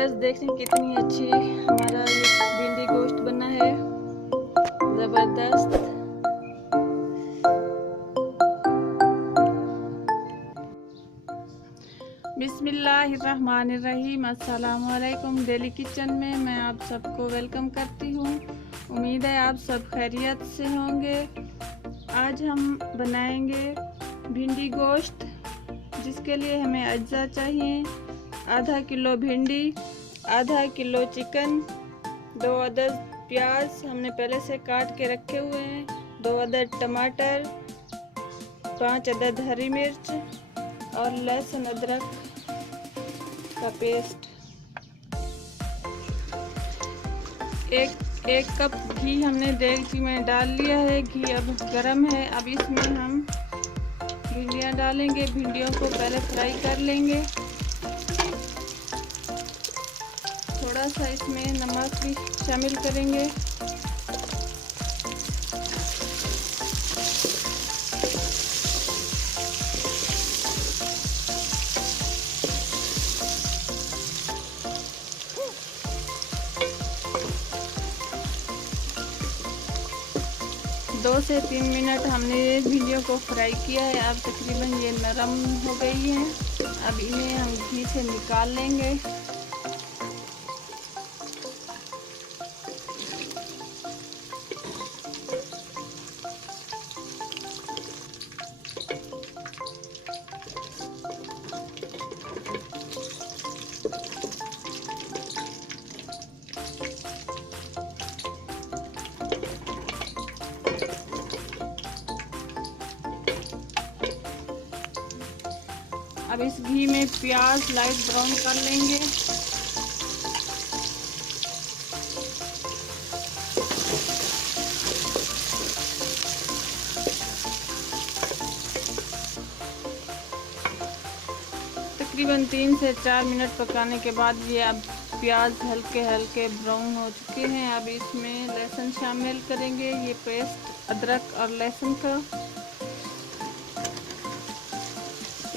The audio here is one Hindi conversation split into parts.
व्यूअर्स देखें कितनी अच्छी हमारा ये भिंडी गोश्त बना है, ज़बरदस्त। बिस्मिल्लाहिर्रहमानिर्रहीम। अस्सलाम वालेकुम। डेली किचन में मैं आप सबको वेलकम करती हूँ। उम्मीद है आप सब खैरियत से होंगे। आज हम बनाएंगे भिंडी गोश्त, जिसके लिए हमें अज्जा चाहिए। आधा किलो भिंडी, आधा किलो चिकन, 2 अदद प्याज हमने पहले से काट के रखे हुए हैं, 2 अदद टमाटर, 5 अदद हरी मिर्च और लहसुन अदरक का पेस्ट। एक कप घी हमने देगची में डाल लिया है। घी अब गरम है। अब इसमें हम भिंडियाँ डालेंगे। भिंडियों को पहले फ्राई कर लेंगे। थोड़ा सा इसमें नमक भी शामिल करेंगे। दो से 3 मिनट हमने भिंडियों को फ्राई किया है। अब तकरीबन ये नरम हो गई है। अब इन्हें हम घी से निकाल लेंगे। अब इस घी में प्याज लाइट ब्राउन कर लेंगे। तकरीबन 3 से 4 मिनट पकाने के बाद ये अब प्याज हल्के हल्के ब्राउन हो चुके हैं। अब इसमें लहसुन शामिल करेंगे। ये पेस्ट अदरक और लहसुन का,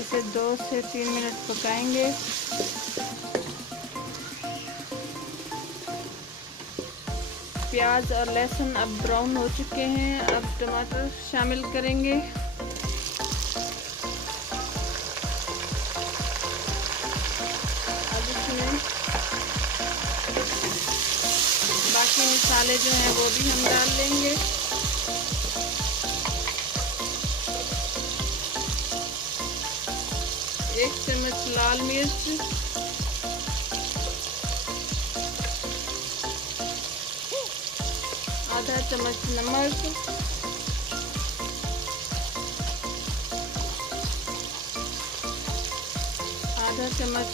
इसे 2 से 3 मिनट पकाएंगे। प्याज और लहसुन अब ब्राउन हो चुके हैं। अब टमाटर शामिल करेंगे। अब इसमें बाकी मसाले जो हैं वो भी हम डाल लेंगे। एक चम्मच लाल मिर्च, आधा चम्मच नमक, आधा चम्मच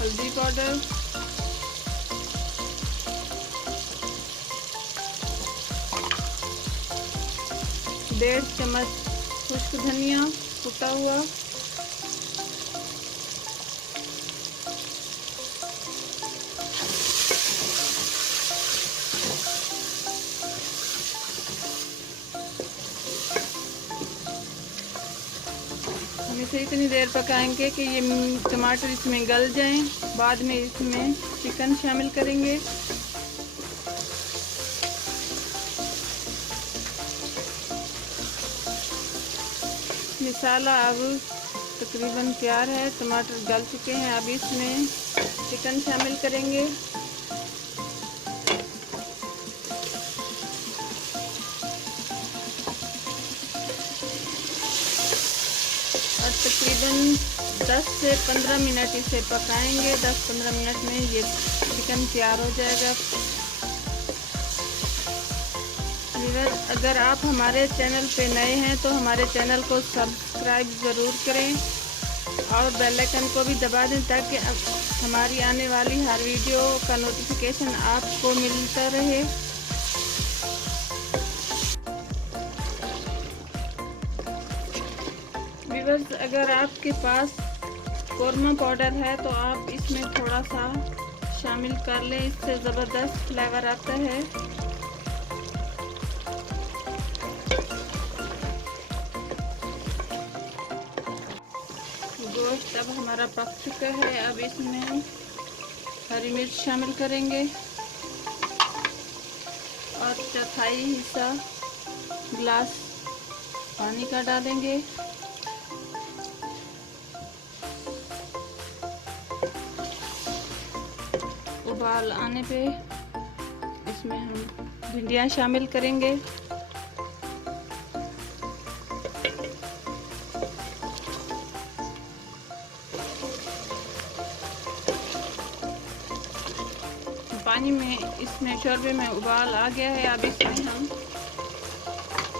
हल्दी पाउडर, डेढ़ चम्मच खुश्क धनिया कुटा हुआ, हम इसे इतनी देर पकाएंगे कि ये टमाटर इसमें गल जाएं। बाद में इसमें चिकन शामिल करेंगे। मसाला अब तकरीबन तैयार है। टमाटर गल चुके हैं। अब इसमें चिकन शामिल करेंगे। और तकरीबन 10 से 15 मिनट इसे पकाएंगे। 10-15 मिनट में ये चिकन तैयार हो जाएगा। अगर आप हमारे चैनल पे नए हैं तो हमारे चैनल को सब्सक्राइब ज़रूर करें और बेल आइकन को भी दबा दें, ताकि हमारी आने वाली हर वीडियो का नोटिफिकेशन आपको मिलता रहे। व्यूअर्स, अगर आपके पास कोरमा पाउडर है तो आप इसमें थोड़ा सा शामिल कर लें, इससे ज़बरदस्त फ्लेवर आता है। गोश्त अब हमारा पक चुका है। अब इसमें हरी मिर्च शामिल करेंगे और चौथाई हिस्सा गिलास पानी का डालेंगे। उबाल आने पे इसमें हम भिंडियाँ शामिल करेंगे। पानी में इसमें शोरबे में उबाल आ गया है। अब इसमें हम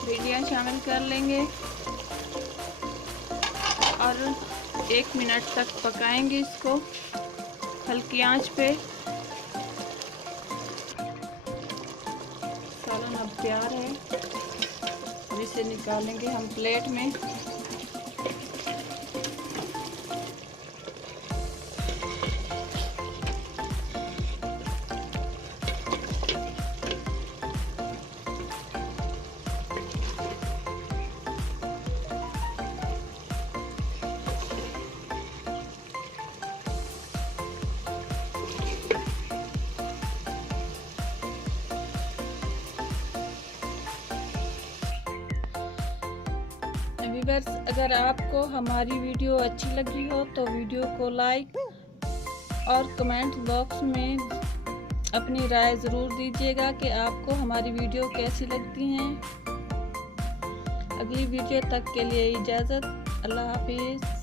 भिंडियाँ शामिल कर लेंगे और 1 मिनट तक पकाएंगे इसको हल्की आंच पे। सालन अब तैयार है। अब इसे निकालेंगे हम प्लेट में। व्यूअर्स, अगर आपको हमारी वीडियो अच्छी लगी हो तो वीडियो को लाइक और कमेंट बॉक्स में अपनी राय ज़रूर दीजिएगा कि आपको हमारी वीडियो कैसी लगती हैं। अगली वीडियो तक के लिए इजाज़त। अल्लाह हाफिज़।